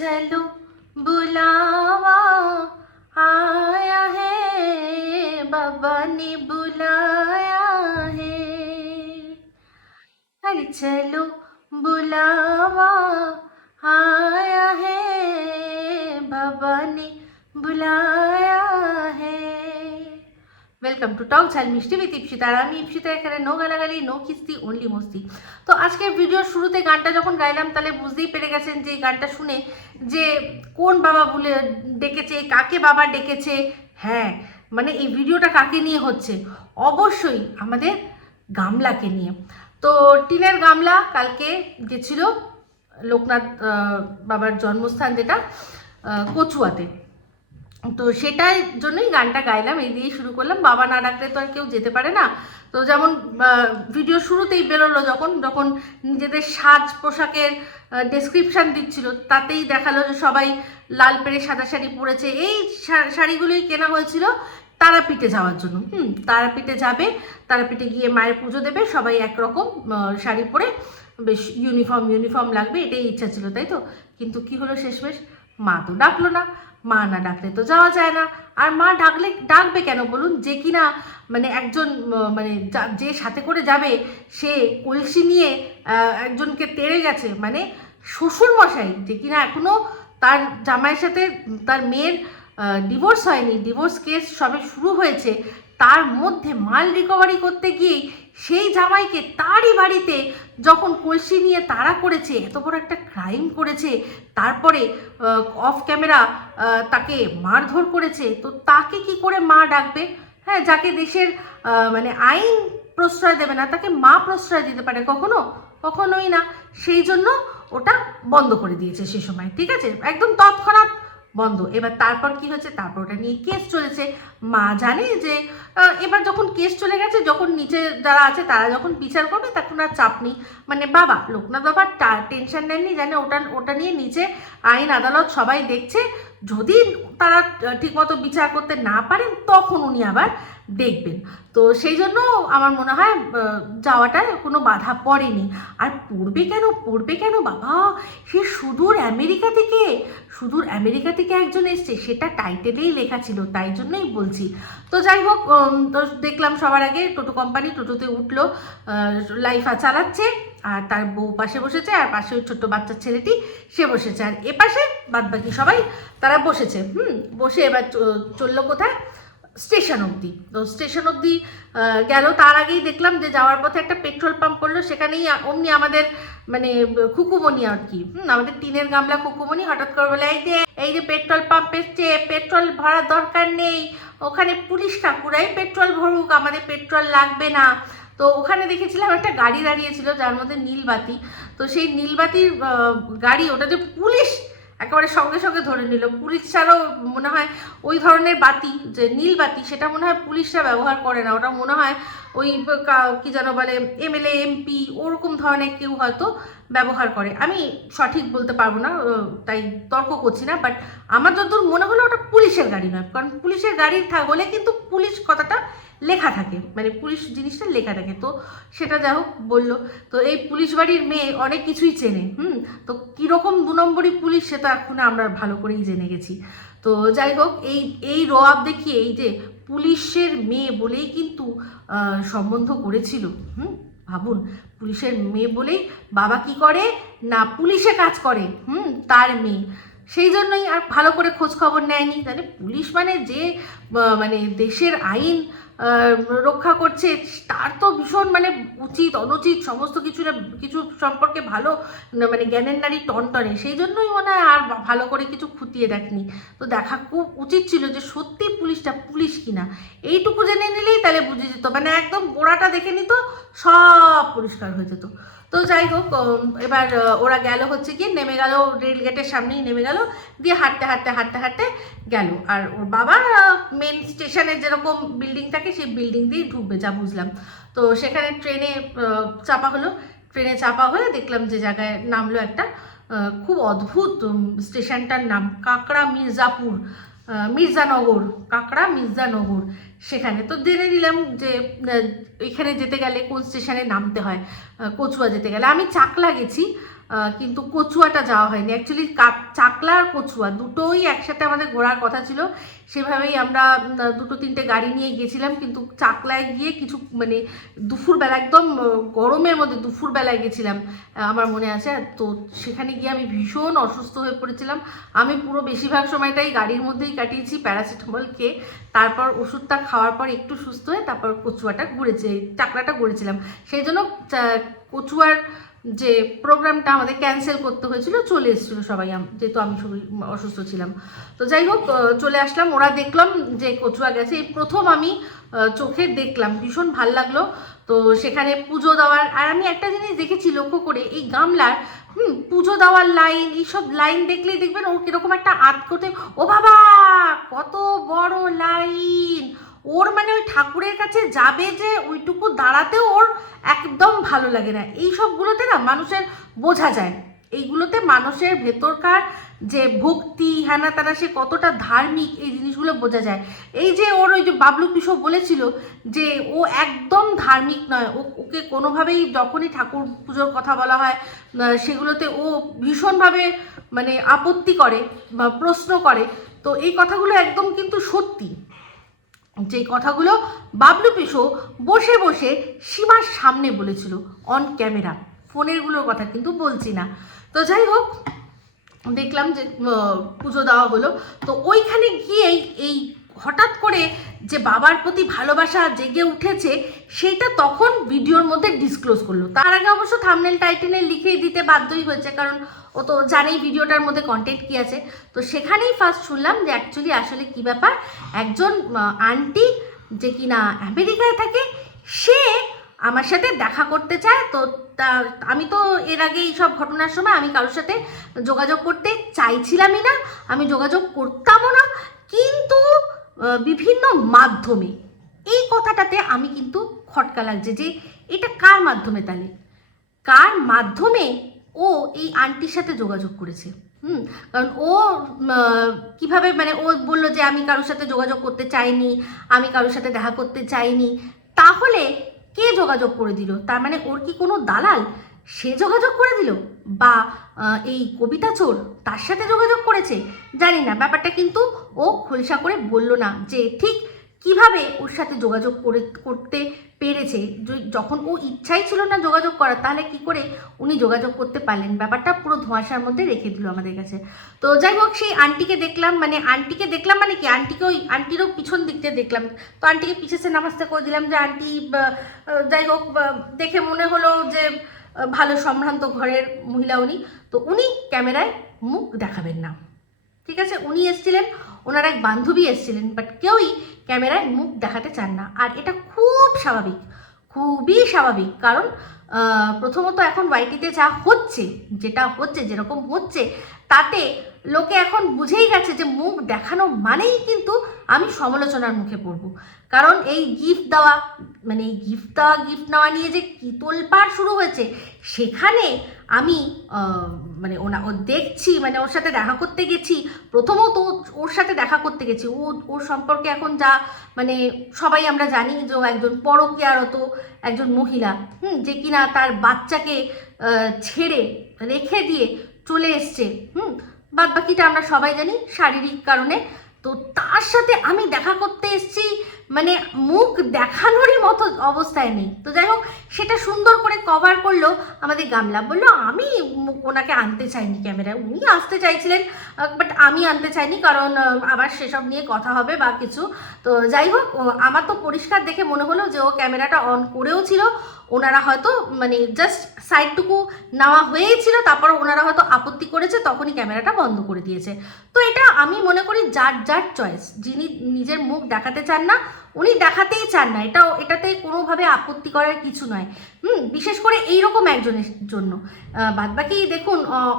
चलो बुलावा, आया है, बाबा ने बुलाया है। अरे चलो बुलावा, आया है, बाबा ने बुलाया है। ওয়েলকাম টু টক ঝাল মিষ্টি উইথ ইপসিতা আর আমি ইপসিতা এখানে নো গালাগালি নো কিস্তি অনলি মস্তি তো আজকে ভিডিওর শুরুতে গানটা যখন গাইলাম, তাহলে বুঝতেই পেরে গেছেন যে গানটা শুনে যে কোন বাবা বলে ডেকেছে, কাকে বাবা ডেকেছে হ্যাঁ মানে এই ভিডিওটা কাকে নিয়ে হচ্ছে? অবশ্যই আমাদের গামলাকে নিয়ে। তো টিনের গামলা কালকে গেছিল লোকনাথ বাবার জন্মস্থান যেটা কচুয়াতে। তো সেটার জন্যই গানটা গাইলাম, এই দিয়েই শুরু করলাম। বাবা না ডাকলে তো আর কেউ যেতে পারে না। তো যেমন ভিডিও শুরুতেই বেরোলো যখন যখন নিজেদের সাজ পোশাকের ডেসক্রিপশান দিচ্ছিল, তাতেই দেখাল যে সবাই লাল পেরে সাদা শাড়ি পরেছে। এই শাড়িগুলোই কেনা হয়েছিল তারাপীঠে যাওয়ার জন্য। হুম, তারাপীঠে যাবে, তারাপীঠে গিয়ে মায়ের পুজো দেবে, সবাই একরকম শাড়ি পরে বেশ ইউনিফর্ম ইউনিফর্ম লাগবে, এটাই ইচ্ছা ছিল, তাই তো? কিন্তু কি হলো শেষমেশ? মা তো ডাকলো না। মা না ডাকলে তো যাওয়া যায় না। আর মা ডাকলে, ডাকবে কেন বলুন? যে কিনা মানে একজন মানে যে সাথে করে যাবে, সে কলসি নিয়ে একজনকে তেড়ে গেছে। মানে শ্বশুর মশাই যে কিনা এখনও তার জামাইয়ের সাথে, তার মেয়ের ডিভোর্স হয়নি। ডিভোর্স কেস সবে শুরু হয়েছে। তার মধ্যে মাল রিকভারি করতে গিয়েই সেই জামাইকে তারই বাড়িতে যখন কলসি নিয়ে তাড়া করেছে, এত বড় একটা ক্রাইম করেছে, তারপরে অফ ক্যামেরা তাকে মারধর করেছে, তো তাকে কি করে মা ডাকবে? হ্যাঁ যাকে দেশের মানে আইন প্রশ্রয় দেবে না, তাকে মা প্রশ্রয় দিতে পারে কখনো? কখনোই না। সেই জন্য ওটা বন্ধ করে দিয়েছে সে সময়, ঠিক আছে? একদম তৎক্ষণাৎ বন্ধ। এবার তারপর কি হয়েছে? তারপর ওটা নিয়ে কেস চলেছে। মা জানে যে এবার যখন কেস চলে গেছে, যখন নিচে যারা আছে, তারা যখন বিচার করবে, তখন আর চাপ নেই। মানে বাবা, লোকনাথ বাবা টেনশন নেননি জানে ওটা ওটা নিয়ে নিচে আইন আদালত সবাই দেখছে। যদি তারা ঠিকমতো বিচার করতে না পারেন, তখন উনি আবার দেখবেন। তো সেই জন্য আমার মনে হয় আহ, যাওয়াটায় কোনো বাধা পড়েনি। আর পড়বে কেন? পড়বে কেন? বাবা সে সুদূর আমেরিকা থেকে সুদূর আমেরিকা থেকে একজন এসছে। সেটা টাইটেলেই লেখা ছিল তাই জন্যই বলছি। তো যাই হোক তো দেখলাম সবার আগে টোটো কোম্পানি টোটোতে উঠল লাইফা চালাচ্ছে আর তার বউ পাশে বসেছে আর পাশে ওই ছোট্ট বাচ্চার ছেলেটি সে বসেছে। আর এ পাশে বাদ বাকি সবাই তারা বসেছে। হুম বসে এবার চলল কোথায়? স্টেশন অবধি। তো স্টেশন অবধি গেল। তার আগেই দেখলাম যে যাওয়ার পথে একটা পেট্রোল পাম্প করল সেখানেই অমনি আমাদের মানে খুকুমনি আর কি। আমাদের টিনের গামলা খুকুমনি হঠাৎ করে বলে, এই যে এই যে পেট্রোল পাম্প এসছে, পেট্রোল ভরার দরকার নেই। ওখানে পুলিশ ঠাকুরাই পেট্রোল ভরুক, আমাদের পেট্রোল লাগবে না। তো ওখানে দেখেছিলাম একটা গাড়ি দাঁড়িয়েছিল, যার মধ্যে নীলবাতি। তো সেই নীলবাতির গাড়ি, ওটা যে পুলিশ একেবারে সঙ্গে সঙ্গে ধরে নিল। পুলিশ ছাড়াও মনে হয় ওই ধরনের বাতি, যে নীল বাতি, সেটা মনে হয় পুলিশরা ব্যবহার করে না। ওটা মনে হয় ওই কা- যেন বলে এমএলএ এমপি ওরকম ধরনের কেউ হয়তো ব্যবহার করে। আমি সঠিক বলতে পারব না তাই তর্ক করছি না বাট আমার যতদূর মনে হলো ওটা পুলিশের গাড়ি নয়। কারণ পুলিশের গাড়ি হলে কিন্তু পুলিশ কথাটা লেখা থাকে মানে পুলিশ জিনিসটা লেখা থাকে। তো সেটা যা হোক বলল। তো এই পুলিশ বাড়ির মেয়ে অনেক কিছুই চেনে, হুম? তো কীরকম দু নম্বরই পুলিশ সেটা এখন আমরা ভালো করেই জেনে গেছি। তো যাই হোক, এই এই রোয়াব দেখিয়ে এই যে পুলিশের মেয়ে বলেই কিন্তু সম্বন্ধ করেছিল, হুম? ভাবুন, পুলিশের মেয়ে বলেই বাবা কি করে? না, পুলিশে কাজ করে, হুম? তার মেয়ে। সেই জন্যই আর ভালো করে খোঁজ খবর নেয়নি। তাহলে পুলিশ মানে যে মানে দেশের আইন রক্ষা করছে, তার তো ভীষণ মানে উচিত, অনুচিত, সমস্ত কিছু কিছু সম্পর্কে ভালো মানে জ্ঞানের নারী টনটনে, সেই জন্যই মনে হয় আর ভালো করে কিছু খুঁটিয়ে দেখনি। তো দেখা খুব উচিত ছিল যে সত্যি পুলিশটা পুলিশ কিনা। এইটুকু জেনে নিলেই তাহলে বুঝে যেত মানে একদম গোড়াটা দেখে নিত, সব পরিষ্কার হয়ে যেত। তো যাই হোক এবার ওরা গেল হচ্ছে কি নেমে গেল রেল গেটের সামনেই, নেমে গেল, দিয়ে হাঁটতে হাঁটতে হাঁটতে হাঁটতে গেল। আর ওর বাবা মেন স্টেশনের যেরকম বিল্ডিং থাকে সেই বিল্ডিং দিয়েই ঢুকবে, যা বুঝলাম। তো সেখানে ট্রেনে চাপা হলো। ট্রেনে চাপা হয়ে দেখলাম যে জায়গায় নামলো একটা খুব অদ্ভুত স্টেশনটার নাম কাকড়া মির্জাপুর মির্জানগর, কাকড়া মির্জানগর। সেখানে তো জেনে নিলাম যে এখানে যেতে গেলে কোন স্টেশনে নামতে হয় কচুয়া যেতে গেলে। আমি চাকলা গেছি কিন্তু কচুয়াটা যাওয়া হয়নি। অ্যাকচুয়ালি চাকলা আর কচুয়া দুটোই একসাথে আমাদের ঘোরার কথা ছিল। সেভাবেই আমরা দুটো তিনটে গাড়ি নিয়ে গেছিলাম, কিন্তু চাকলায় গিয়ে কিছু মানে দুপুরবেলা, একদম গরমের মধ্যে দুপুরবেলায় গেছিলাম আমার মনে আছে। তো সেখানে গিয়ে আমি ভীষণ অসুস্থ হয়ে পড়েছিলাম। আমি পুরো বেশিরভাগ সময়টাই গাড়ির মধ্যেই কাটিয়েছি প্যারাসিটামল খেয়ে। তারপর ওষুধটা খাওয়ার পর একটু সুস্থ হয়ে তারপর কচুয়াটা ঘুরেছে, চাকলাটা ঘুরেছিলাম। সেই জন্য কচুয়ার যে প্রোগ্রামটা আমাদের ক্যান্সেল করতে হয়েছিল, চলে এসেছিল সবাই যেহেতু আমি সবাই অসুস্থ ছিলাম। তো যাই হোক চলে আসলাম, ওরা দেখলাম যে কচুয়া গেছে। এই প্রথম আমি চোখে দেখলাম, ভীষণ ভালো লাগল। তো সেখানে পুজো দেওয়ার, আর আমি একটা জিনিস দেখেছি লক্ষ্য করে, এই গামলার, হুম, পুজো দেওয়ার লাইন, এইসব লাইন দেখলেই দেখবেন ও কীরকম একটা আত করতে ও বাবা, কত বড় লাইন! ওর মানে ওই ঠাকুরের কাছে যাবে যে ওইটুকু দাঁড়াতেও ওর একদম ভালো লাগে না। এই সবগুলোতে না মানুষের বোঝা যায়। এইগুলোতে মানুষের ভেতরকার যে ভক্তি, হ্যানা তারা সে কতটা ধার্মিক, এই জিনিসগুলো বোঝা যায়। এই যে ওর ওই যে বাবলু কিশোর বলেছিল যে ও একদম ধার্মিক নয়, ও, ওকে কোনোভাবেই যখনই ঠাকুর পুজোর কথা বলা হয় সেগুলোতে ও ভীষণভাবে মানে আপত্তি করে বা প্রশ্ন করে। তো এই কথাগুলো একদম কিন্তু সত্যি। যে কথাগুলো বাবলু পিসো বসে বসে সীমার সামনে বলেছিল অন ক্যামেরা ফোনেরগুলোর কথা কিন্তু বলছি না। তো যাই হোক, দেখলাম যে পুজো দেওয়া হলো। তো ওইখানে গিয়েই এই হঠাৎ করে যে বাবার প্রতি ভালোবাসা জেগে উঠেছে, সেটা তখন ভিডিওর মধ্যে ডিসক্লোজ করল। তার আগে অবশ্য থামনেল টাইটেলে লিখেই দিতে বাধ্যই হয়েছে, কারণ ও তো জানেই ভিডিওটার মধ্যে কন্টেন্ট কি আছে। তো সেখানেই ফার্স্ট শুনলাম যে অ্যাকচুয়ালি আসলে কি ব্যাপার, একজন আন্টি যে কিনা আমেরিকায় থাকে, সে আমার সাথে দেখা করতে চায়। তো আমি তো এর আগে এই সব ঘটনার সময় আমি কারোর সাথে যোগাযোগ করতে চাইছিলামই না, আমি যোগাযোগ করতামও না। কিন্তু বিভিন্ন মাধ্যমে। এই কথাটাতে আমি কিন্তু খটকা লাগছে যে এটা কার মাধ্যমে তাহলে কার মাধ্যমে ও এই আন্টির সাথে যোগাযোগ করেছে? হুম, কারণ ও কীভাবে মানে ও বলল যে আমি কারোর সাথে যোগাযোগ করতে চাইনি, আমি কারোর সাথে দেখা করতে চাইনি, তাহলে কে যোগাযোগ করে দিল? তার মানে ওর কি কোনো দালাল? সে যোগাযোগ করে দিল বা এই কবিতা চোর তার সাথে যোগাযোগ করেছে, জানি না, ব্যাপারটা কিন্তু ও খোলসা করে বলল না যে ঠিক কীভাবে ওর সাথে যোগাযোগ করে, করতে পেরেছে। যখন ও ইচ্ছাই ছিল না যোগাযোগ করার, তাহলে কি করে উনি যোগাযোগ করতে পারলেন? ব্যাপারটা পুরো ধোঁয়াশার মধ্যে রেখে দিল আমাদের কাছে। তো যাই হোক, সেই আন্টিকে দেখলাম মানে আন্টিকে দেখলাম মানে কি? আন্টিকে ওই আন্টিরও পিছন দিক দিয়ে দেখলাম। তো আন্টিকে পিছেছে নামাজতে করে দিলাম যে, আন্টি যাই হোক দেখে মনে হলো যে ভালো সম্ভ্রান্ত ঘরের মহিলা উনি। তো উনি ক্যামেরায় মুখ দেখাবেন না। ঠিক আছে? উনি এসেছিলেন, ওনার এক বান্ধবী এসেছিলেন বাট কেউই ক্যামেরায় মুখ দেখাতে চান না। আর এটা খুব স্বাভাবিক, খুবই স্বাভাবিক। কারণ প্রথমত এখন ওয়াইটিতে যা হচ্ছে, যেটা হচ্ছে, যেরকম হচ্ছে, তাতে লোকে এখন বুঝেই গেছে যে মুখ দেখানো মানেই কিন্তু আমি সমালোচনার মুখে পড়ব। কারণ এই গিফট দেওয়া মানে এই গিফট দেওয়া গিফট নেওয়া নিয়ে যে কি তোলপাড় শুরু হয়েছে, সেখানে আমি মানে ওনা, ও দেখছি মানে ওর সাথে দেখা করতে গেছি, প্রথমত ওর সাথে দেখা করতে গেছি, ও ওর সম্পর্কে এখন যা মানে সবাই আমরা জানি যে ও একজন পরকীয়ারত একজন মহিলা, হুম, যে কিনা তার বাচ্চাকে ছেড়ে, রেখে দিয়ে চলে এসছে, হুম বাদ বাকিটা আমরা সবাই জানি শারীরিক কারণে, তো তার সাথে আমি দেখা করতে এসেছি মানে মুখ দেখানোরই মতো অবস্থায় নেই। তো যাই হোক, সেটা সুন্দর করে কভার করল আমাদের গামলা। বলল, আমি ওনাকে আনতে চাইনি ক্যামেরায় উনি আসতে চাইছিলেন বাট আমি আনতে চাইনি কারণ আবার সেসব নিয়ে কথা হবে বা কিছু। তো যাই হোক আমার তো পরিষ্কার দেখে মনে হলো যে ও ক্যামেরাটা অন করেও ছিল। ওনারা হয়তো মানে জাস্ট সাইডটুকু নেওয়া হয়েছিল তারপর ওনারা হয়তো আপত্তি করেছে, তখনই ক্যামেরাটা বন্ধ করে দিয়েছে। তো এটা আমি মনে করি যার যার চয়েস যিনি নিজের মুখ দেখাতে চান না উনি দেখাতেই চান না। এটাও, এটাতে কোনোভাবে আপত্তি করার কিছু নয়। হুম, বিশেষ করে এই রকম একজনের জন্য। বাদ বাদবাকি দেখুন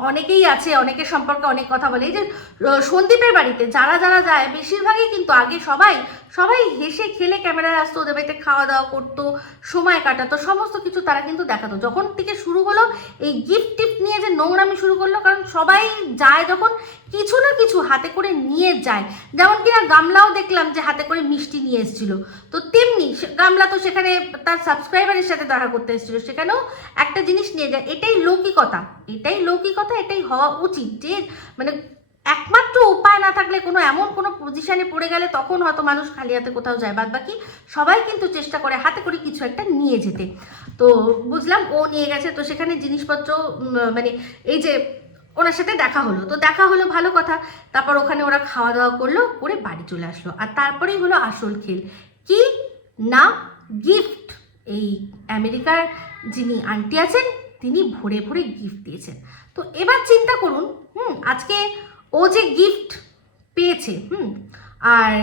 অনেকেই আছে, অনেকের সম্পর্কে অনেক কথা বলে। এই যে সন্দীপের বাড়িতে যারা যারা যায়, বেশিরভাগই কিন্তু আগে সবাই সবাই হেসে খেলে ক্যামেরায় আসতো, ওদের বাড়িতে খাওয়া দাওয়া করতো, সময় কাটাতো, সমস্ত কিছু তারা কিন্তু দেখাতো। যখন থেকে শুরু হলো, এই গিফট টিফট নিয়ে যে নোংরামি শুরু করল, কারণ সবাই যায় যখন, কিছু না কিছু হাতে করে নিয়ে যায়। যেমন কিনা গামলাও দেখলাম যে হাতে করে মিষ্টি নিয়ে এসেছিল। তো তেমনি গামলা তো সেখানে তার সাবস্ক্রাইবারের সাথে দেখা করতে এসেছিল। সেখানেও একটা জিনিস নিয়ে যায়। এটাই লৌকিকতা। এটাই লৌকিকতা, এটাই হওয়া উচিত যে মানে একমাত্র উপায় না থাকলে কোনো এমন কোনো পজিশনে পড়ে গেলে তখন হয়তো মানুষ খালি হাতে কোথাও যায়। বাদ বাকি সবাই কিন্তু চেষ্টা করে হাতে করে কিছু একটা নিয়ে যেতে। তো বুঝলাম ও নিয়ে গেছে। তো সেখানে জিনিসপত্র মানে এই যে ওনার সাথে দেখা হলো। তো দেখা হলো ভালো কথা। তারপর ওখানে ওরা খাওয়া দাওয়া করল, করে বাড়ি চলে আসলো। আর তারপরেই হলো আসল খেল। কি? না গিফট এই আমেরিকার যিনি আন্টি আছেন, তিনি ভরে ভরে গিফট দিয়েছেন। তো এবার চিন্তা করুন, হুম, আজকে ও যে গিফট পেয়েছে, হুম, আর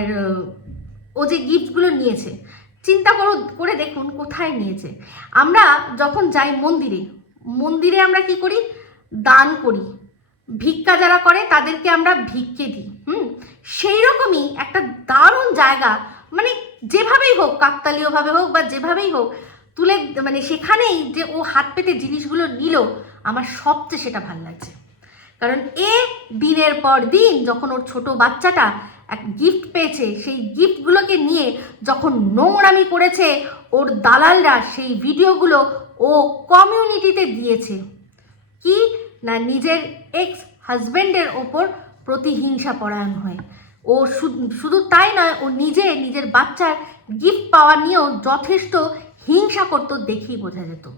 ও যে গিফটগুলো নিয়েছে, চিন্তা করো, করে দেখুন কোথায় নিয়েছে। আমরা যখন যাই মন্দিরে মন্দিরে আমরা কি করি? দান করি। ভিক্ষা যারা করে, তাদেরকে আমরা ভিক্ষে দিই, হুম। সেই রকমই একটা দারুণ জায়গা মানে যেভাবেই হোক, কাকতালীয়ভাবে হোক বা যেভাবেই হোক, তুলে মানে সেখানেই যে ও হাত পেতে জিনিসগুলো নিল, আমার সবচেয়ে সেটা ভালো লাগছে। কারণ এ দিনের পর দিন যখন ওর ছোট বাচ্চাটা এক গিফট পেয়েছে, সেই গিফটগুলোকে নিয়ে যখন নোংরামি করেছে, ওর দালালরা সেই ভিডিওগুলো ও কমিউনিটিতে দিয়েছে। কি? না, নিজের এক্স হাজব্যান্ডের ওপর প্রতিহিংসা পরায়ণ হয়ে। ও শুধু- তাই নয়, ও নিজে নিজের বাচ্চার গিফট পাওয়া নিয়েও যথেষ্ট হিংসা করতো, দেখেই বোঝা যেত।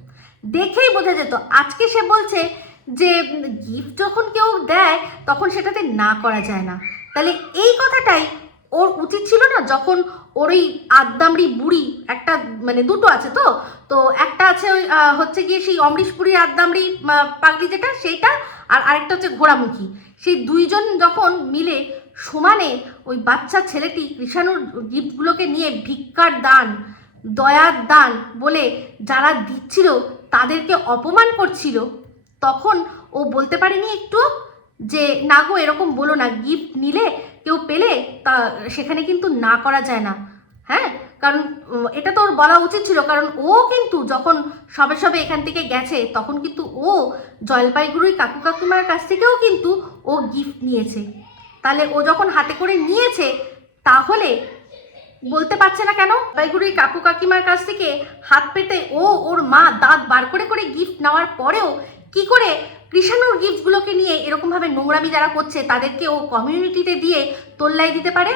দেখেই বোঝা যেত। আজকে সে বলছে যে গিফট যখন কেউ দেয় তখন সেটাতে না করা যায় না। তাহলে এই কথাটাই ওর উচিত ছিল না যখন ওর ওই আদ্দামড়ি বুড়ি একটা মানে দুটো আছে তো তো একটা আছে ওই হচ্ছে গিয়ে সেই অমরিশপুরী আদ্দামড়ি আহ, পাগলি যেটা সেইটা আর আরেকটা হচ্ছে ঘোড়ামুখী। সেই দুইজন যখন মিলে সমানে ওই বাচ্চা ছেলেটি কৃষাণুর গিফটগুলোকে নিয়ে ভিক্ষার দান দয়ার দান বলে যারা দিচ্ছিল তাদেরকে অপমান করছিল তখন ও বলতে পারেনি একটু যে, না গো, এরকম বলো না গিফট নিলে কেউ পেলে তা সেখানে কিন্তু না করা যায় না। হ্যাঁ? কারণ এটা তো ওর বলা উচিত ছিল। কারণ ও কিন্তু যখন সবে সবে এখান থেকে গেছে, তখন কিন্তু ও জলপাইগুড়ি কাকু কাকিমার কাছ থেকেও কিন্তু ও গিফট নিয়েছে। তাহলে ও যখন হাতে করে নিয়েছে, তাহলে বলতে পারছে না কেন? জলপাইগুড়ির কাকু কাকিমার কাছ থেকে হাত পেতে ও ওর মা দাঁত বার করে করে গিফট নেওয়ার পরেও কি করে কৃষাণুর গিফটগুলোকে নিয়ে এরকমভাবে নোংরামি যারা করছে তাদেরকে ও কমিউনিটিতে দিয়ে তোল্লাই দিতে পারে?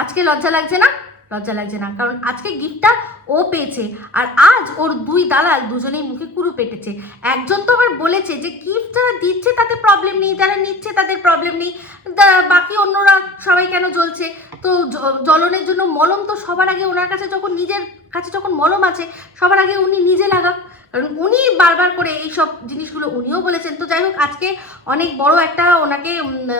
আজকে লজ্জা লাগছে না? লজ্জা লাগছে না, কারণ আজকে গিফটটা ও পেয়েছে আর আজ ওর দুই দালাল দুজনেই মুখে কুরু পেটেছে। একজন তো আবার বলেছে যে গিফট যারা দিচ্ছে তাতে প্রবলেম নেই, যারা নিচ্ছে তাদের প্রবলেম নেই বাকি অন্যরা সবাই কেন জ্বলছে? তো জ্বলনের জন্য মলম তো সবার আগে ওনার কাছে যখন নিজের কাছে যখন মলম আছে, সবার আগে উনি নিজে লাগাক। কারণ উনি বারবার করে এই সব জিনিসগুলো উনিও বলেছেন। তো যাই হোক, আজকে অনেক বড় একটা ওনাকে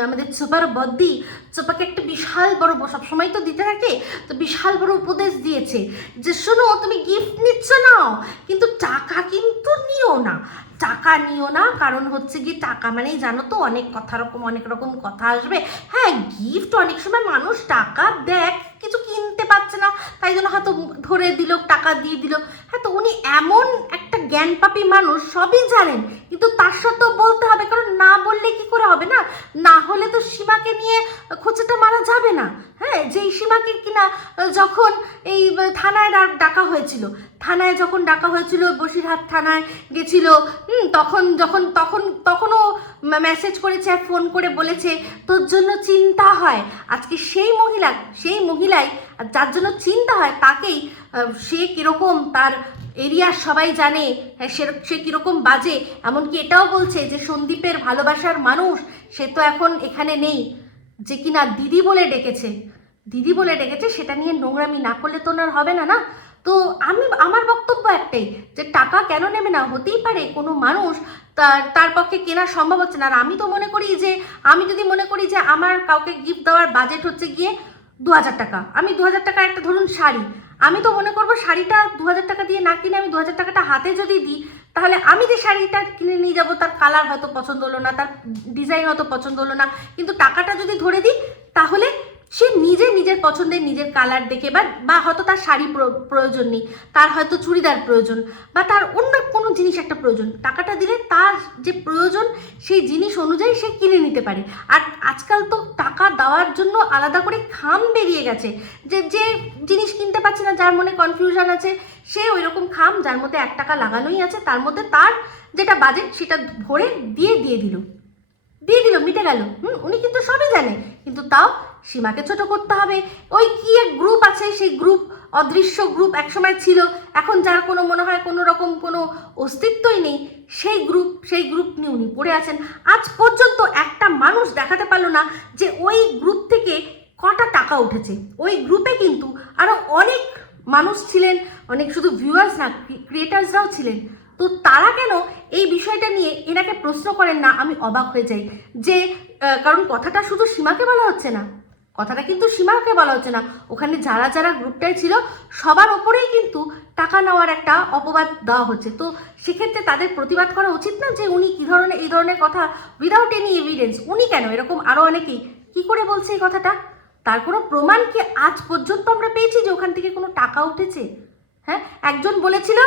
আমাদের সুপার বদ্দি, সুপাকে একটা বিশাল বড় সবসময় তো দিতে থাকে, তো বিশাল বড় উপদেশ দিয়েছে যে, শোনো, তুমি গিফট নিচ্ছ নাও কিন্তু টাকা কিন্তু নিও না। টাকা নিও না, কারণ হচ্ছে কি টাকা মানেই জানো তো, অনেক কথা রকম, অনেক রকম কথা আসবে। হ্যাঁ গিফট অনেক সময় মানুষ টাকা দেয় কিছু কিনতে পারছে না। তাই জন্য হয়তো ধরে দিল, টাকা দিয়ে দিল। হ্যাঁ তো উনি এমন একটা জ্ঞানপাপী মানুষ, সবই জানেন। কিন্তু তার সত্ত্বেও বলতে হবে, কারণ না বললে কি করে হবে না? না হলে তো সীমাকে নিয়ে খোঁচাটা মারা যাবে না। হ্যাঁ যেই সীমাকে কিনা যখন এই থানায় ডাকা হয়েছিল থানায় যখন ডাকা হয়েছিল বসিরহাট থানায় গেছিল হুম তখন যখন তখন তখনও মেসেজ করেছে ফোন করে বলেছে তোর জন্য চিন্তা হয় আজকে সেই মহিলা সেই মহিলাই যার জন্য চিন্তা হয় তাকেই সে কীরকম তার এরিয়ার সবাই জানে হ্যাঁ, সে সে কীরকম বাজে এমনকি এটাও বলছে যে সন্দীপের ভালোবাসার মানুষ সে তো এখন এখানে নেই। যে কিনা দিদি বলে ডেকেছে, দিদি বলে ডেকেছে, সেটা নিয়ে নোংরামি না করলে তো ওনার হবে না না? তো আমি, আমার বক্তব্য একটাই যে টাকা কেন নেবে না? হতেই পারে কোনো মানুষ তার তার পক্ষে কেনা সম্ভব হচ্ছে না। আর আমি তো মনে করি যে, আমি যদি মনে করি যে আমার কাউকে গিফট দেওয়ার বাজেট হচ্ছে গিয়ে দু হাজার টাকা, আমি দু হাজার টাকা একটা ধরুন শাড়ি, আমি তো মনে করব শাড়িটা দু হাজার টাকা দিয়ে না কিনে আমি দু হাজার টাকাটা হাতে যদি দিই তাহলে আমি যে শাড়িটা কিনে নিয়ে যাব, তার কালার হয়তো পছন্দ হলো না, তার ডিজাইন হয়তো পছন্দ হলো না, কিন্তু টাকাটা যদি ধরে দিই, তাহলে সে নিজে নিজের পছন্দের নিজের কালার দেখে বা বা হয়তো তার শাড়ি প্রয়োজন নেই, তার হয়তো চুড়িদার প্রয়োজন, বা তার অন্য কোনো জিনিস একটা প্রয়োজন, টাকাটা দিলে তার যে প্রয়োজন সেই জিনিস অনুযায়ী সে কিনে নিতে পারে। আর আজকাল তো টাকা দেওয়ার জন্য আলাদা করে খাম বেরিয়ে গেছে, যে যে জিনিস কিনতে পারছে না, যার মনে কনফিউশন আছে, সে ওই রকম খাম যার মধ্যে এক টাকা লাগানোই আছে, তার মধ্যে তার যেটা বাজেট সেটা ভরে দিয়ে দিয়ে দিল। দিয়ে দিল, মিটে গেল, হুম, উনি কিন্তু সবই জানে, কিন্তু তাও সীমাকে ছোট করতে হবে। ওই কি এক গ্রুপ আছে? সেই গ্রুপ অদৃশ্য গ্রুপ একসময় ছিল। এখন যার কোনো মনে হয় কোনো রকম কোনো অস্তিত্বই নেই। সেই গ্রুপ সেই গ্রুপ নিয়ে উনি পড়ে আছেন। আজ পর্যন্ত একটা মানুষ দেখাতে পারল না যে ওই গ্রুপ থেকে কটা টাকা উঠেছে। ওই গ্রুপে কিন্তু আরও অনেক মানুষ ছিলেন, অনেক শুধু ভিউয়ার্স না ক্রিয়েটার্সরাও ছিলেন। তো তারা কেন এই বিষয়টা নিয়ে এনাকে প্রশ্ন করেন না? আমি অবাক হয়ে যাই। যে কারণ কথাটা শুধু সীমাকে বলা হচ্ছে না। কথাটা কিন্তু সীমাকে বলা হচ্ছে না। ওখানে যারা যারা গ্রুপটায় ছিল, সবার ওপরেই কিন্তু টাকা নেওয়ার একটা অপবাদ দেওয়া হচ্ছে। তো সেক্ষেত্রে তাদের প্রতিবাদ করা উচিত না যে উনি কী ধরনের, এই ধরনের কথা উইদাউট এনি এভিডেন্স উনি কেন? এরকম আরও অনেকেই। কি করে বলছে এই কথাটা? তার কোনো প্রমাণ কি আজ পর্যন্ত আমরা পেয়েছি যে ওখান থেকে কোনো টাকা উঠেছে? হ্যাঁ একজন বলেছিল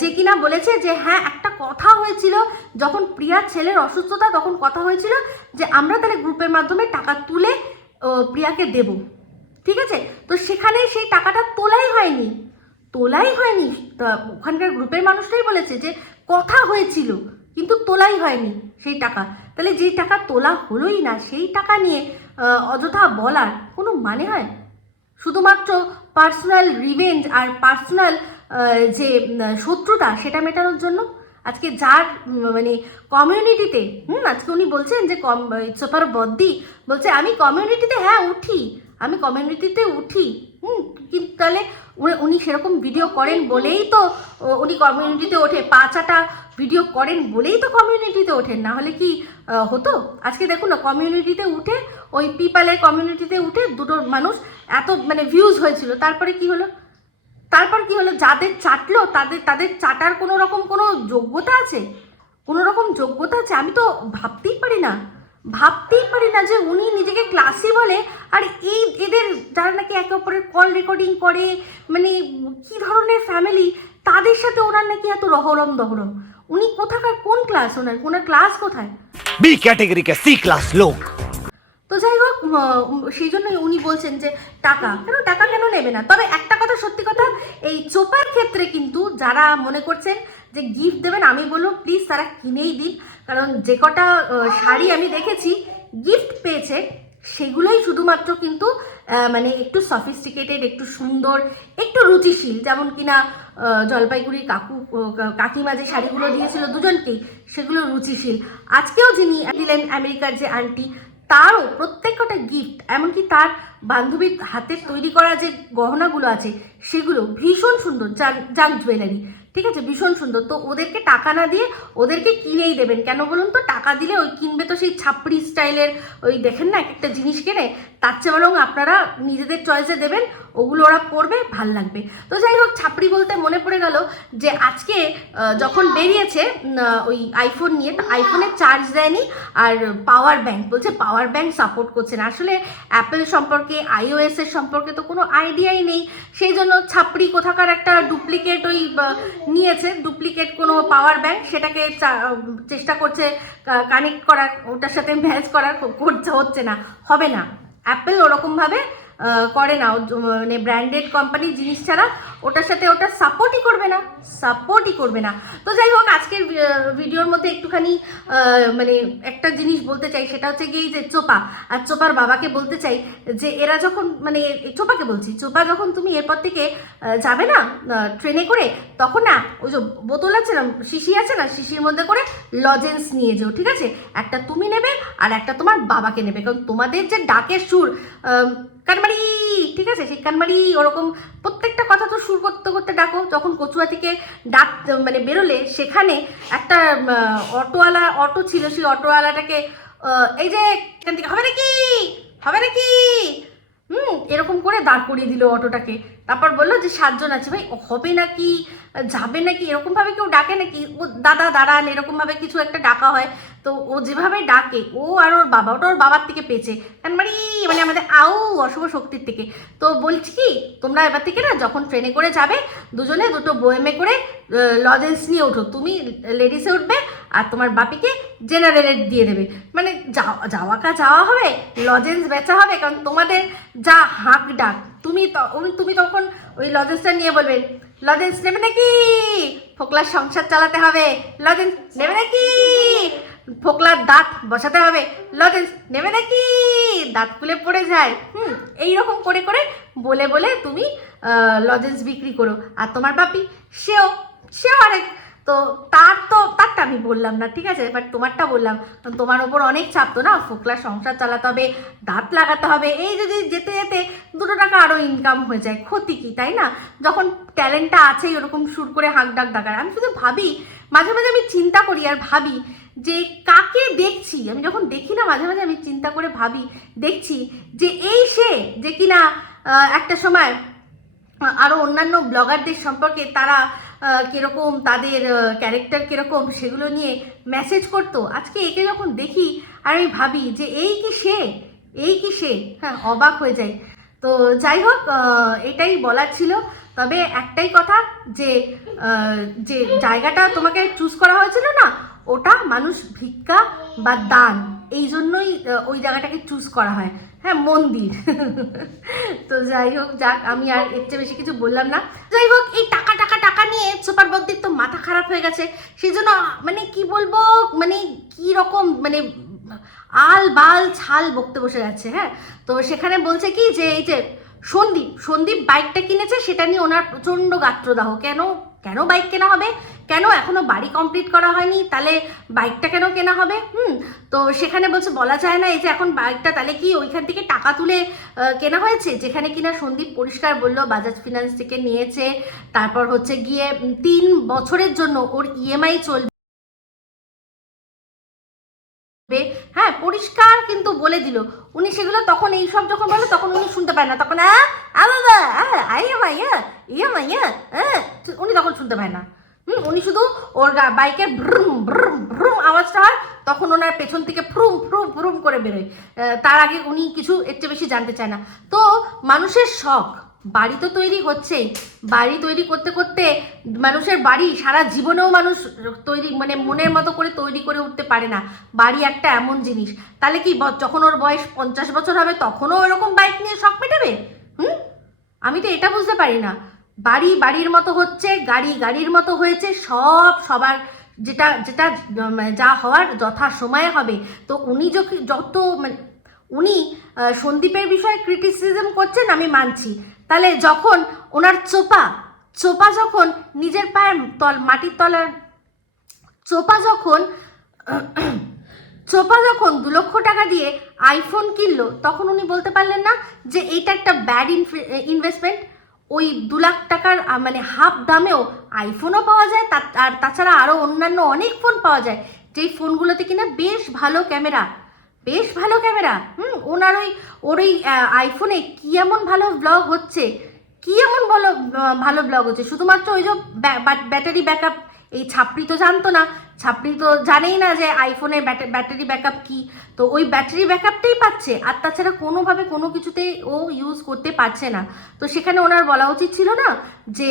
যে কিনা বলেছে যে হ্যাঁ একটা কথা হয়েছিল, যখন প্রিয়ার ছেলের অসুস্থতা তখন কথা হয়েছিল যে, আমরা তাহলে গ্রুপের মাধ্যমে টাকা তুলে প্রিয়াকে দেব। ঠিক আছে? তো সেখানে সেই টাকাটা তোলাই হয়নি। তোলাই হয়নি? ওখানকার গ্রুপের মানুষটাই বলেছে যে কথা হয়েছিল, কিন্তু তোলাই হয়নি সেই টাকা। তাহলে যেই টাকা তোলা হলোই না, সেই টাকা নিয়ে অযথা বলার কোনো মানে হয়? শুধুমাত্র পার্সোনাল রিভেঞ্জ আর পার্সোনাল যে শত্রুতা সেটা মেটানোর জন্য? আজকে যার মানে কমিউনিটিতে হুম, আজকে উনি বলছেন যে কম সোপার বদ্দি বলছে আমি কমিউনিটিতে হ্যাঁ উঠি। আমি কমিউনিটিতে উঠি। হুম, কিন্তু তাহলে উনি- সেরকম ভিডিও করেন বলেই তো উনি কমিউনিটিতে ওঠে। পাঁচাটা ভিডিও করেন বলেই তো কমিউনিটিতে ওঠেন। না হলে কি হতো? আজকে দেখুন না কমিউনিটিতে উঠে, ওই পিপালের কমিউনিটিতে উঠে দুটো মানুষ এত মানে ভিউজ হয়েছিল। তারপরে কি হলো? তারপর কি হলো? যাদের চাটলো, তাদের তাদের চাটার কোনো রকম কোনো যোগ্যতা আছে? কোনো রকম যোগ্যতা আছে? আমি তো ভাবতেই পারি না। ভাবতেই পারি না যে উনি নিজেকে ক্লাসি বলে, আর এই এদের যারা নাকি একে অপরের কল রেকর্ডিং করে মানে কি ধরনের ফ্যামিলি তাদের সাথে ওনার নাকি এত রহরম দহরম? উনি কোথাকার, কোন ক্লাস ওনার? কোন ক্লাস কোথায়? বি ক্যাটাগরিকে সি ক্লাস লোক। তো যাই হোক সেই জন্যই উনি বলছেন যে টাকা। কেন টাকা কেন নেবে না? তবে একটা কথা সত্যি কথা, এই চোপার ক্ষেত্রে কিন্তু যারা মনে করছেন যে গিফট দেবেন, আমি বলব প্লিজ তারা কিনেই দিন। কারণ যে কটা শাড়ি আমি দেখেছি গিফট পেয়েছে, সেগুলোই শুধুমাত্র কিন্তু মানে একটু সফিস্টিকেটেড একটু সুন্দর, একটু রুচিশীল। যেমন কিনা জলপাইগুড়ির কাকু কাকিমা যে শাড়িগুলো দিয়েছিল দুজনকেই, সেগুলো রুচিশীল। আজকেও যিনি দিলেন আমেরিকার যে আন্টি তারও প্রত্যেকটা গিফট এমনকি তার বান্ধবীর হাতের তৈরি করা যে গহনাগুলো আছে, সেগুলো ভীষণ সুন্দর জাঙ্ক জুয়েলারি ঠিক আছে? ভীষণ সুন্দর। তো ওদেরকে টাকা না দিয়ে ওদেরকে কিনেই দেবেন। কেন বলুন তো? টাকা দিলে ওই কিনবে তো সেই ছাপড়ি স্টাইলের ওই দেখেন না, এক একটা জিনিস কেনে, তার চেয়ে বরং আপনারা নিজেদের চয়েসে দেবেন। ওগুলো ওরা পরবে ভালো লাগবে। তো যাই হোক ছাপড়ি বলতে মনে পড়ে গেল যে আজকে যখন বেরিয়েছে ওই আইফোন নিয়ে, তো আইফোনে চার্জ দেয়নি আর পাওয়ার ব্যাংক বলছে পাওয়ার ব্যাংক সাপোর্ট করছে না। আসলে অ্যাপেল সম্পর্কে আইওএস এর সম্পর্কে তো কোনো আইডিয়াই নেই। সেই জন্য ছাপড়ি কোথাকার একটা ডুপ্লিকেট ওই নিয়েছে ডুপ্লিকেট কোনো পাওয়ার ব্যাংক সেটাকে চেষ্টা করছে কানেক্ট করার, ওটার সাথে ম্যাচ করার করছে, হচ্ছে না, হবে না। অ্যাপেল ওরকমভাবে করে না। মানে ব্র্যান্ডেড কোম্পানির জিনিস ছাড়া ওটার সাথে ওটা সাপোর্টই করবে না সাপোর্টই করবে না। তো যাই হোক, আজকের ভিডিওর মধ্যে একটুখানি মানে একটা জিনিস বলতে চাই, সেটা হচ্ছে গিয়ে যে চোপা, আর চোপার বাবাকে বলতে চাই যে এরা যখন মানে চোপাকে বলছি, চোপা যখন তুমি এরপর থেকে যাবে না ট্রেনে করে, তখন না, ওই যে বোতল আছে না, শিশি আছে না, শিশির মধ্যে করে লজেন্স নিয়ে যেও, ঠিক আছে? একটা তুমি নেবে, আর একটা তোমার বাবাকে নেবে, কারণ তোমাদের যে ডাকের সুর কানমারি ঠিক আছে? সেই কানমারি ওরকম প্রত্যেকটা কথা তো সুর করতে করতে ডাকো, যখন কচুয়া থেকে ডাক মানে বেরোলে, সেখানে একটা অটোওয়ালা, অটো ছিল, সেই অটোওয়ালাটাকে এই যে এখান থেকে, হবে নাকি? হবে নাকি? হুম, এরকম করে দাঁড় করিয়ে দিল অটোটাকে। তারপর বলল যে সাতজন আছে। ভাই, হবে নাকি? যাবে নাকি? এরকমভাবে কেউ ডাকে নাকি? ও দাদা, দাঁড়ান, এরকমভাবে কিছু একটা ডাকা হয়। তো ও যেভাবে ডাকে, ও আর ওর বাবা, ওটা ওর বাবার থেকে পেয়েছে। মানে মানে আমাদের আউ অশুভ শক্তির থেকে। তো বলছি কি, তোমরা এবার থেকে না, যখন ট্রেনে করে যাবে, দুজনে দুটো বয়েমে করে লজেন্স নিয়ে ওঠো। তুমি লেডিসে উঠবে আর তোমার বাপিকে জেনারেলে দিয়ে দেবে। মানে যাওয়া যাওয়া কা যাওয়া হবে লজেন্স বেচা হবে, কারণ তোমাদের যা হাঁক ডাক তুমি তুমি তখন ওই লজেন্সটা নিয়ে বলবে লজেন্স নেবে নাকি? ফোকলার সংসার চালাতে হবে। লজেন্স নেবে নাকি? ফোকলার দাঁত বসাতে হবে। লজেন্স নেবে নাকি? দাঁত খুলে পড়ে যায়। হুম, এইরকম করে করে বলে বলে তুমি লজেন্স বিক্রি করো। আর তোমার বাপি, সেও সেও আরেক তো তার তো, তারটা আমি বললাম না, ঠিক আছে? বাট তোমারটা বললাম। তোমার ওপর অনেক চাপ তো না? ফোকলা সংসার চালাতে হবে, দাঁত লাগাতে হবে, এই যদি যেতে যেতে দুটো টাকা আরও ইনকাম হয়ে যায়। ক্ষতি কি, তাই না? যখন ট্যালেন্টটা আছেই, ওরকম সুর করে হাঁক, ডাক, ডাকার। আমি শুধু ভাবি, মাঝে মাঝে আমি চিন্তা করি আর ভাবি যে কাকে দেখছি? আমি যখন দেখি না, মাঝে মাঝে আমি চিন্তা করে ভাবি, দেখছি যে এই সে যে কিনা একটা সময় আরও অন্যান্য ব্লগারদের সম্পর্কে তারা কীরকম তাদের ক্যারেক্টার কীরকম সেগুলো নিয়ে মেসেজ করতো। আজকে একে যখন দেখি আর আমি ভাবি যে এই কি সে? এই কি সে? হ্যাঁ অবাক হয়ে যায় তো যাই হোক এটাই বলার ছিল। তবে একটাই কথা যে যে জায়গাটা তোমাকে চুজ করা হয়েছিল না ওটা মানুষ ভিক্ষা বা দান এই জন্যই ওই জায়গাটাকে চুজ করা হয়। হ্যাঁ মন্দির। তো যাই হোক, যাক, আমি আর এর চেয়ে বেশি কিছু বললাম না। যাই হোক, এই টাকা টাকা টাকা নিয়ে সুপার বদ্দির তো মাথা খারাপ হয়ে গেছে। সেই জন্য মানে কি বলব মানে কি রকম মানে আল বাল ছাল বকতে বসে যাচ্ছে হ্যাঁ? তো সেখানে বলছে কি যে, এই যে সন্দীপ সন্দীপ বাইকটা কিনেছে, সেটা নিয়ে ওনার প্রচণ্ড গাত্রদাহ। কেন? কেন বাইক কেনা হবে? কেন এখনও বাড়ি কমপ্লিট করা হয়নি? তাহলে বাইকটা কেন কেনা হবে? হুম, তো সেখানে বলছে, বলা যায় না, এই যে এখন বাইকটা তাহলে কি ওইখান থেকে টাকা তুলে কেনা হয়েছে? যেখানে কিনা সন্দীপ পরিষ্কার বলল বাজাজ ফিনান্স থেকে নিয়েছে। তারপর হচ্ছে গিয়ে তিন বছরের জন্য ওর ইএমআই চলবে হ্যাঁ পরিষ্কার কিন্তু বলে দিল। উনি সেগুলো তখন এই সব যখন বলে, তখন উনি শুনতে পায় না। তখন, আ আ, বাবা আই মাইয়া ইয়ে মাইয়া উনি তখন শুনতে পায় না। হুম, উনি শুধু ওর বাইকের ভ্রুম ভ্রুম ভ্রুম আওয়াজটা হয়, তখন ওনার পেছন থেকে ফ্রুম ফ্রুম ফ্রুম করে বেরোয়। তার আগে উনি কিছু এর চেয়ে বেশি জানতে চায় না। তো মানুষের শখ বাড়ি তো তৈরি হচ্ছেই। বাড়ি তৈরি করতে করতে মানুষের বাড়ি সারা জীবনেও মানুষ তৈরি মানে মনের মতো করে তৈরি করে উঠতে পারে না। বাড়ি একটা এমন জিনিস। তাহলে কি যখন ওর বয়স পঞ্চাশ বছর হবে, তখনও ওরকম বাইক নিয়ে শখ মেটাবে? হুম? আমি তো এটা বুঝতে পারি না। বাড়ি বাড়ির মতো হচ্ছে, গাড়ি গাড়ির মতো হয়েছে, সব সবার যেটা যেটা যা হওয়ার যথা সময়ে হবে। তো উনি যত মানে উনি সন্দীপের বিষয়ে ক্রিটিসিজম করছেন, আমি মানছি। তাহলে যখন ওনার চোপা চোপা যখন নিজের পায়ের তল, মাটির তলার, চোপা যখন চোপা যখন দু লক্ষ টাকা দিয়ে আইফোন কিনলো, তখন উনি বলতে পারলেন না যে এইটা একটা ব্যাড ইনভেস্টমেন্ট ওই দু লাখ টাকার মানে হাফ দামেও আইফোনও পাওয়া যায় আর তাছাড়া আরও অন্যান্য অনেক ফোন পাওয়া যায়। যেই ফোনগুলোতে কিনা বেশ ভালো ক্যামেরা বেশ ভালো ক্যামেরা। হুম ওনার ওই ওর ওই আইফোনে কি এমন ভালো ব্লগ হচ্ছে? কি এমন ভালো ভালো ব্লগ হচ্ছে? শুধুমাত্র ওই যে ব্যা- ব্যা- ব্যাটারি ব্যাকআপ এই ছাপড়ি তো জানতো না। ছাপড়ি তো জানেই না যে আইফোনের ব্যাটা- ব্যাটারি ব্যাকআপ কি। তো ওই ব্যাটারি ব্যাকআপটাই পাচ্ছে আর তাছাড়া কোনোভাবে কোনো কিছুতেই ও ইউজ করতে পারছে না। তো সেখানে ওনার বলা উচিত ছিল না যে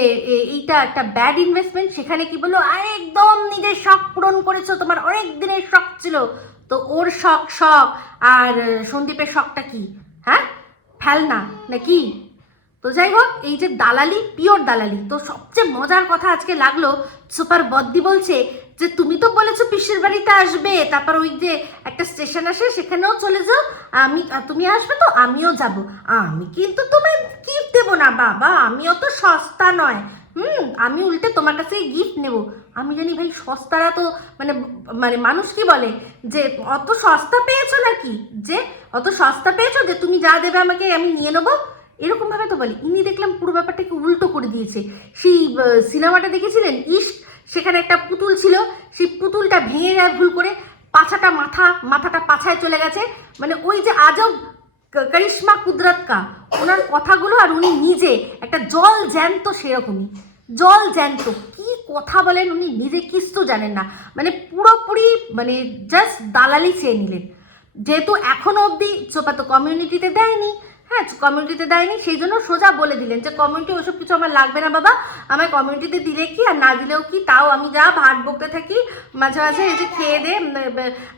এইটা একটা ব্যাড ইনভেস্টমেন্ট সেখানে কি বলল "আরে, একদম নিজের শখ পূরণ করেছ। তোমার অনেক দিনের শখ ছিল। তো ওর শখ শখ, আর সন্দীপের শখটা কি? হ্যাঁ? ফেলনা, নাকি? তো যাই হোক, এই যে দালালি, পিওর দালালি, তো সবচেয়ে মজার কথা আজকে লাগল, সুপার বদ্দি বলছে যে, তুমি তো বলেছ পিসের বাড়িতে আসবে, তারপর ওই যে একটা স্টেশন আসে, সেখানেও চলে যাও, আমি তুমি আসবে তো আমিও যাব। আমি কিন্তু তোমায় গিফট দেবো না, বাবা, আমি অত সস্তা নয়। হুম, আমি উল্টে তোমার কাছে গিফট নেব। আমি জানি ভাই সস্তারা তো মানে মানে মানুষ কি বলে? যে অত সস্তা পেয়েছ নাকি? যে অত সস্তা পেয়েছ যে তুমি যা দেবে আমাকে আমি নিয়ে নেব? এরকম ভাবে তো বলে। ইনি দেখলাম পুরো ব্যাপারটাকে উল্টো করে দিয়েছে। সেই সিনেমাটা দেখেছিলেন? ইস, সেখানে একটা পুতুল ছিল। সেই পুতুলটা ভেঙে যায় ভুল করে। পাছাটা মাথা, মাথাটা পাছায় চলে গেছে। মানে ওই যে আজব করিশ্মা কুদরত কা, ওনার কথাগুলো আর উনি নিজে, একটা জল জ্যান্ত সেরকমই। জল জ্যান্ত। কি কথা বলেন উনি, নিজে কিস্তু জানেন না। মানে পুরোপুরি মানে জাস্ট দালালি চেয়ে নিলেন। যেহেতু এখনও অবধি চোপাতো কমিউনিটিতে দেয়নি। হ্যাঁ কমিউনিটিতে দেয়নি, সেই জন্য সোজা বলে দিলেন যে কমিউনিটি ওসব কিছু আমার লাগবে না বাবা। আমার কমিউনিটিতে দিলে কি আর না দিলেও কি? তাও আমি যা ভাট বকতে থাকি, মাঝে মাঝে এই যে খেয়ে দে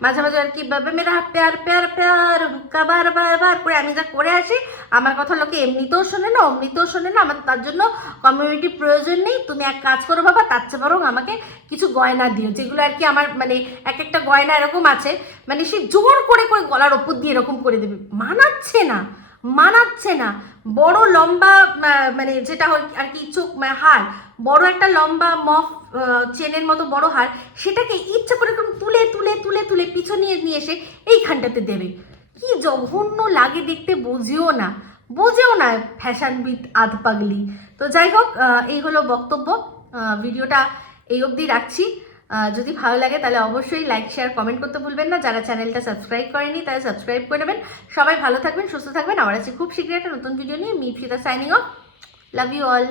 মাঝে মাঝে আর কি মেরা প্যার প্যার প্যার, হুক্কা, বার বার করে আমি যা করে আসি, আমার কথা লোকে এমনিতেও শোনে না, অমনিতেও শোনে না, আমার তার জন্য কমিউনিটি প্রয়োজন নেই। তুমি এক কাজ করো বাবা, তার চেয়ে বরং আমাকে কিছু গয়না দিও, যেগুলো আর কি আমার মানে এক একটা গয়না এরকম আছে মানে সে জোর করে করে গলার ওপর দিয়ে এরকম করে দেবে, মানাচ্ছে না। মানাচ্ছে না। বড় লম্বা মানে যেটা হয় আর কি চোখ হার বড় একটা লম্বা মফ চেনের মতো বড় হার সেটাকে ইচ্ছা করে তুলে তুলে তুলে তুলে পিছনে নিয়ে এসে এইখানটাতে দেবে। কি জঘন্য লাগে দেখতে, বোঝেও না। বোঝেও না ফ্যাশনবিদ আধ পাগলি। তো যাই হোক এই হলো বক্তব্য। ভিডিওটা এই অবধি রাখছি। যদি ভালো লাগে তাহলে অবশ্যই লাইক শেয়ার কমেন্ট করতে ভুলবেন না। যারা চ্যানেলটা সাবস্ক্রাইব করেনি তারা সাবস্ক্রাইব করে নেবেন। সবাই ভালো থাকবেন, সুস্থ থাকবেন। আমার আছে খুব শীঘ্রই একটা নতুন ভিডিও নিয়ে। Mipsita signing off love you all